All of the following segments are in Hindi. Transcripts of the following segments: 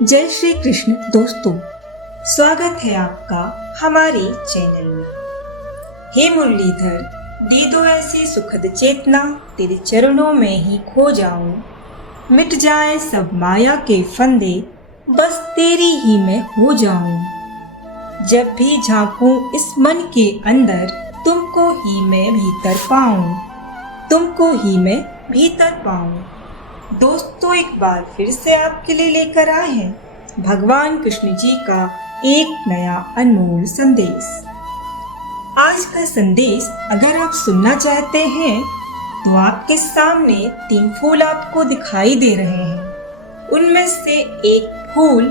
जय श्री कृष्ण दोस्तों, स्वागत है आपका हमारे चैनल में। हे मुरलीधर, दे दो ऐसी सुखद चेतना, तेरे चरणों में ही खो जाऊं। मिट जाए सब माया के फंदे, बस तेरी ही मैं हो जाऊं। जब भी झांकूं इस मन के अंदर, तुमको ही मैं भीतर पाऊं, तुमको ही मैं भीतर पाऊं। दोस्तों, एक बार फिर से आपके लिए लेकर आए हैं भगवान कृष्ण जी का एक नया अनमोल संदेश। आज का संदेश अगर आप सुनना चाहते हैं तो आपके सामने 3 फूल आपको दिखाई दे रहे हैं। उनमें से एक फूल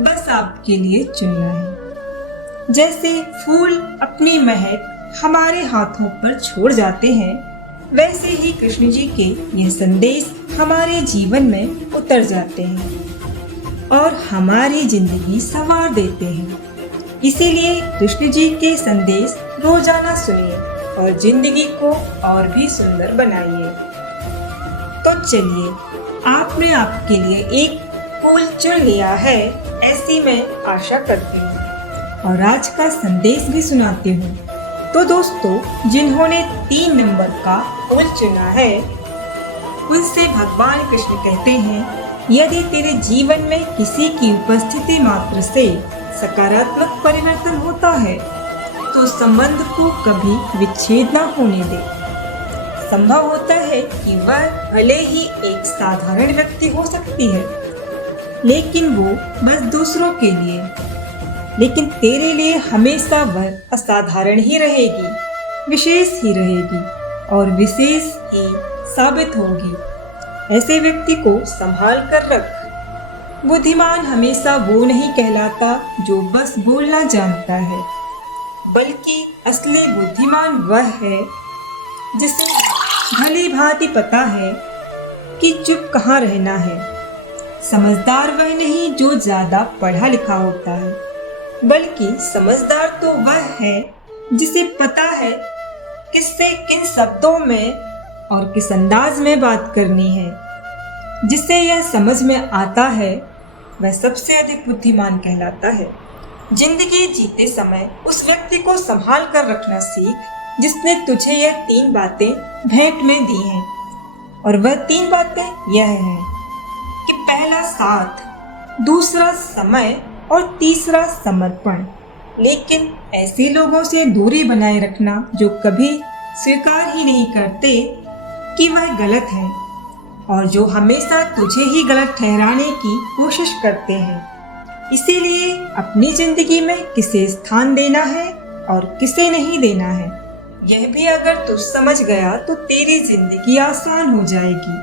बस आपके लिए चुनना है। जैसे फूल अपनी महक हमारे हाथों पर छोड़ जाते हैं, वैसे ही कृष्ण जी के यह संदेश हमारे जीवन में उतर जाते हैं और हमारी जिंदगी संवार देते हैं। इसीलिए कृष्ण जी के संदेश रोजाना सुनिए और जिंदगी को और भी सुंदर बनाइए। तो चलिए, आपने आपके लिए एक फूल चुन लिया है, ऐसी मैं आशा करती हूँ और आज का संदेश भी सुनाती हूँ। तो दोस्तों, जिन्होंने 3 नंबर का फूल चुना है, उनसे भगवान कृष्ण कहते हैं, यदि तेरे जीवन में किसी की उपस्थिति मात्र से सकारात्मक परिवर्तन होता है तो संबंध को कभी विच्छेद न होने दे। संभव होता है कि वह भले ही एक साधारण व्यक्ति हो सकती है, लेकिन वो बस दूसरों के लिए, लेकिन तेरे लिए हमेशा वह असाधारण ही रहेगी, विशेष ही रहेगी और विशेष ही साबित होगी। ऐसे व्यक्ति को संभाल कर रख। बुद्धिमान हमेशा वो नहीं कहलाता जो बस बोलना जानता है, बल्कि असली बुद्धिमान वह है जिसे भली भांति पता है कि चुप कहाँ रहना है। समझदार वह नहीं जो ज्यादा पढ़ा लिखा होता है, बल्कि समझदार तो वह है जिसे पता है किससे किन शब्दों में और किस अंदाज में बात करनी है। जिसे यह समझ में आता है वह सबसे अधिक बुद्धिमान कहलाता है। जिंदगी जीते समय उस व्यक्ति को संभाल कर रखना सीख जिसने तुझे यह 3 बातें भेंट में दी हैं। और वह 3 बातें यह हैं कि पहला साथ, दूसरा समय और तीसरा समर्पण। लेकिन ऐसे लोगों से दूरी बनाए रखना जो कभी स्वीकार ही नहीं करते कि वह गलत है और जो हमेशा तुझे ही गलत ठहराने की कोशिश करते हैं। इसीलिए अपनी जिंदगी में किसे स्थान देना है और किसे नहीं देना है, यह भी अगर तू समझ गया तो तेरी जिंदगी आसान हो जाएगी।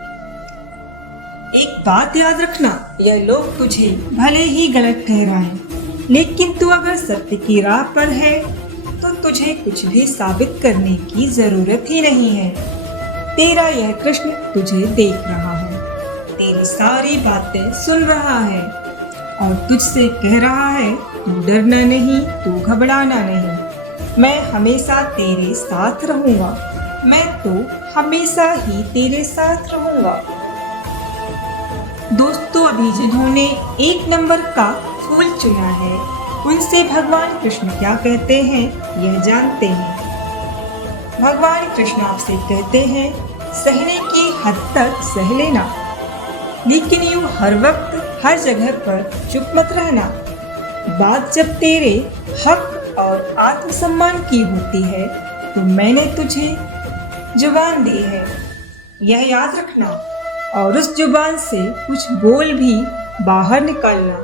एक बात याद रखना, यह लोग तुझे भले ही गलत ठहराएं, लेकिन तू अगर सत्य की राह पर है तो तुझे कुछ भी साबित करने की जरूरत ही नहीं है। तेरा यह कृष्ण तुझे देख रहा है, तेरी सारी बातें सुन रहा है और तुझसे कह रहा है, तू डरना नहीं, तू घबराना नहीं, मैं हमेशा तेरे साथ रहूंगा, मैं तो हमेशा ही तेरे साथ रहूंगा। दोस्तों, अभी जिन्होंने 1 नंबर का फूल चुना है, उनसे भगवान कृष्ण क्या कहते हैं यह जानते हैं। भगवान कृष्ण आपसे कहते हैं, सहने की हद तक सह लेना, लेकिन यूं हर वक्त हर जगह पर चुप मत रहना। बात जब तेरे हक और आत्मसम्मान की होती है तो मैंने तुझे जुबान दी है, यह याद रखना, और उस जुबान से कुछ बोल भी बाहर निकालना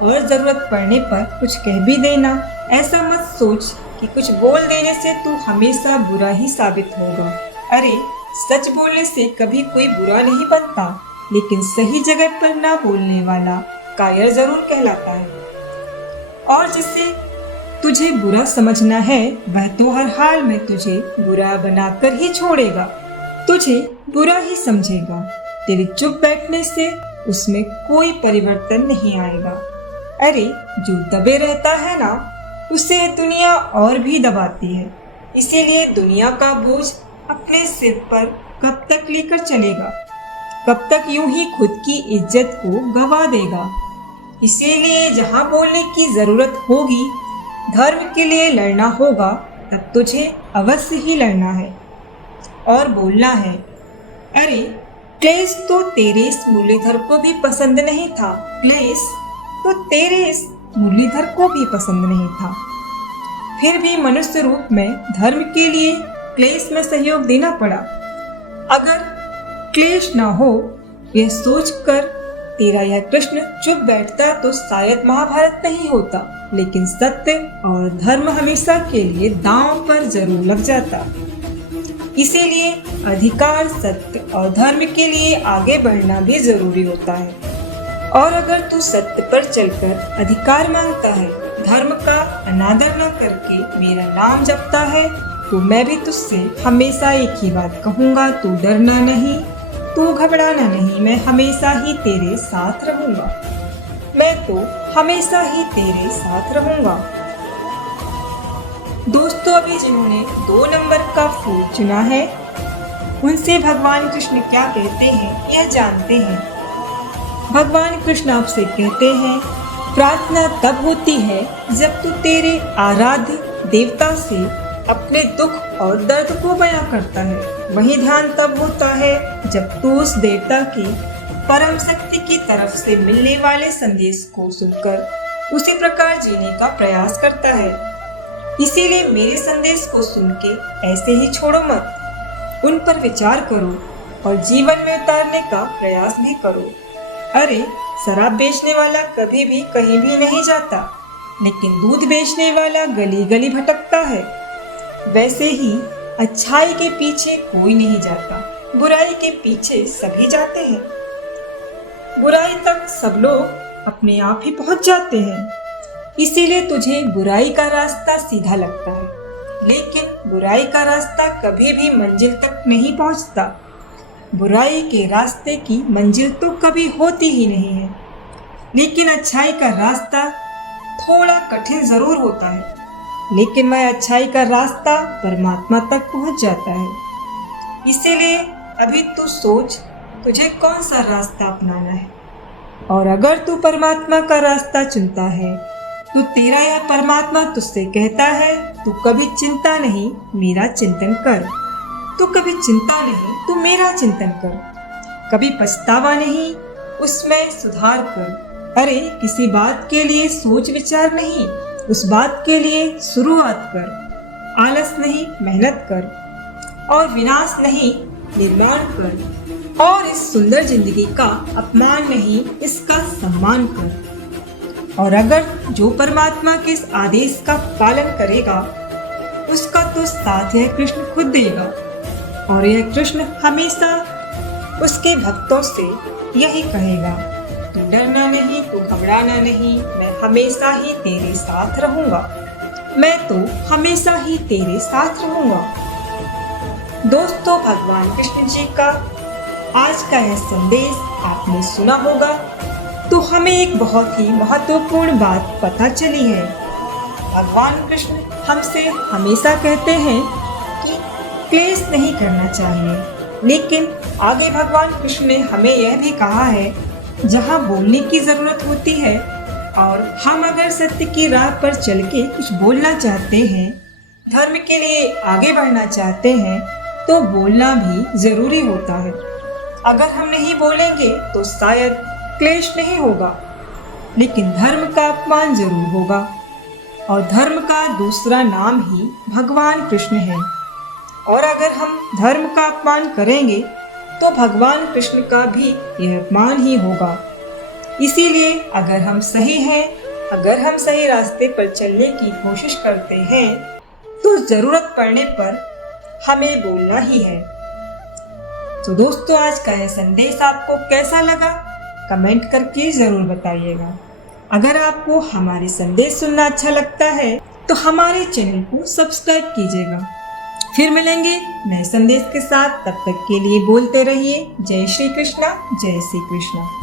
और जरूरत पड़ने पर कुछ कह भी देना। ऐसा मत सोच कि कुछ बोल देने से तू हमेशा बुरा ही साबित होगा। अरे, सच बोलने से कभी कोई बुरा नहीं बनता, लेकिन सही जगह पर ना बोलने वाला कायर जरूर कहलाता है। और जिसे तुझे बुरा समझना है वह तो हर हाल में तुझे बुरा बनाकर ही छोड़ेगा, तुझे बुरा ही समझेगा। तेरे चुप बैठने से उसमें कोई परिवर्तन नहीं आएगा। अरे, जो दबे रहता है ना, उसे दुनिया और भी दबाती है। इसीलिए दुनिया का बोझ अपने सिर पर कब तक लेकर चलेगा? कब तक यूं ही खुद की इज्जत को गवा देगा? इसीलिए जहाँ बोलने की जरूरत होगी, धर्म के लिए लड़ना होगा, तब तुझे अवश्य ही लड़ना है और बोलना है। अरे क्लेश तो तेरे इस मुरलीधर को भी पसंद नहीं था, क्लेश तो तेरे इस मुरलीधर को भी पसंद नहीं था। फिर भी मनुष्य रूप में धर्म के लिए क्लेश में सहयोग देना पड़ा। अगर क्लेश ना हो, यह सोचकर तेरा यह कृष्ण चुप बैठता तो शायद महाभारत नहीं होता, लेकिन सत्य और धर्म हमेशा के लिए दांव पर जरूर लग जाता। इसीलिए अधिकार, सत्य और धर्म के लिए आगे बढ़ना भी जरूरी होता है। और अगर तू सत्य पर चलकर अधिकार मांगता है, धर्म का अनादर न करके मेरा नाम जपता है, तो मैं भी तुझसे हमेशा एक ही बात कहूँगा, तू डरना नहीं, तू घबराना नहीं, मैं हमेशा ही तेरे साथ रहूँगा। मैं तो हमेशा ही तेरे साथ रहूँगा। दोस्तों, अभी जिन्होंने 2 नंबर का फूल चुना है, उनसे भगवान कृष्ण क्या कहते हैं यह जानते हैं। भगवान कृष्ण आपसे कहते हैं, प्रार्थना तब होती है जब तू तेरे आराध्य देवता से अपने दुख और दर्द को बयां करता है। वही ध्यान तब होता है जब तू उस देवता की परम शक्ति की तरफ से मिलने वाले संदेश को सुनकर उसी प्रकार जीने का प्रयास करता है। इसीलिए मेरे संदेश को सुन के ऐसे ही छोड़ो मत, उन पर विचार करो और जीवन में उतारने का प्रयास भी करो। अरे शराब बेचने वाला कभी भी कहीं भी नहीं जाता, लेकिन दूध बेचने वाला गली गली भटकता है। वैसे ही अच्छाई के पीछे कोई नहीं जाता, बुराई के पीछे सभी जाते हैं। बुराई तक सब लोग अपने आप ही पहुंच जाते हैं। इसीलिए तुझे बुराई का रास्ता सीधा लगता है, लेकिन बुराई का रास्ता कभी भी मंजिल तक नहीं पहुंचता। बुराई के रास्ते की मंजिल तो कभी होती ही नहीं है, लेकिन अच्छाई का रास्ता थोड़ा कठिन जरूर होता है, लेकिन वह अच्छाई का रास्ता परमात्मा तक पहुंच जाता है। इसीलिए अभी तू सोच, तुझे कौन सा रास्ता अपनाना है। और अगर तू परमात्मा का रास्ता चुनता है, तो तेरा यह परमात्मा तुझसे कहता है, तू कभी चिंता नहीं, मेरा चिंतन कर। तो कभी चिंता नहीं, तू मेरा चिंतन कर। कभी पछतावा नहीं, उसमें सुधार कर। अरे किसी बात के लिए सोच विचार नहीं, उस बात के लिए शुरुआत कर। आलस नहीं, मेहनत कर। और विनाश नहीं, निर्माण कर। और इस सुंदर जिंदगी का अपमान नहीं, इसका सम्मान कर। और अगर जो परमात्मा के इस आदेश का पालन करेगा, उसका तो साथ यह कृष्ण खुद देगा। और यह कृष्ण हमेशा उसके भक्तों से यही कहेगा, तू डरना नहीं, तू घबराना नहीं, मैं हमेशा ही तेरे साथ रहूंगा। मैं तो हमेशा ही तेरे साथ रहूंगा। दोस्तों, भगवान कृष्ण जी का आज का यह संदेश आपने सुना होगा, तो हमें एक बहुत ही महत्वपूर्ण बात पता चली है। भगवान कृष्ण हमसे हमेशा कहते हैं कि क्लेश नहीं करना चाहिए, लेकिन आगे भगवान कृष्ण ने हमें यह भी कहा है, जहाँ बोलने की जरूरत होती है और हम अगर सत्य की राह पर चल के कुछ बोलना चाहते हैं, धर्म के लिए आगे बढ़ना चाहते हैं, तो बोलना भी जरूरी होता है। अगर हम नहीं बोलेंगे तो शायद क्लेश नहीं होगा, लेकिन धर्म का अपमान जरूर होगा। और धर्म का दूसरा नाम ही भगवान कृष्ण है। और अगर हम धर्म का अपमान करेंगे तो भगवान कृष्ण का भी यह अपमान ही होगा। इसीलिए अगर हम सही हैं, अगर हम सही रास्ते पर चलने की कोशिश करते हैं, तो जरूरत पड़ने पर हमें बोलना ही है। तो दोस्तों, आज का यह संदेश आपको कैसा लगा, कमेंट करके जरूर बताइएगा। अगर आपको हमारे संदेश सुनना अच्छा लगता है, तो हमारे चैनल को सब्सक्राइब कीजिएगा। फिर मिलेंगे नए संदेश के साथ, तब तक के लिए बोलते रहिए जय श्री कृष्णा, जय श्री कृष्णा।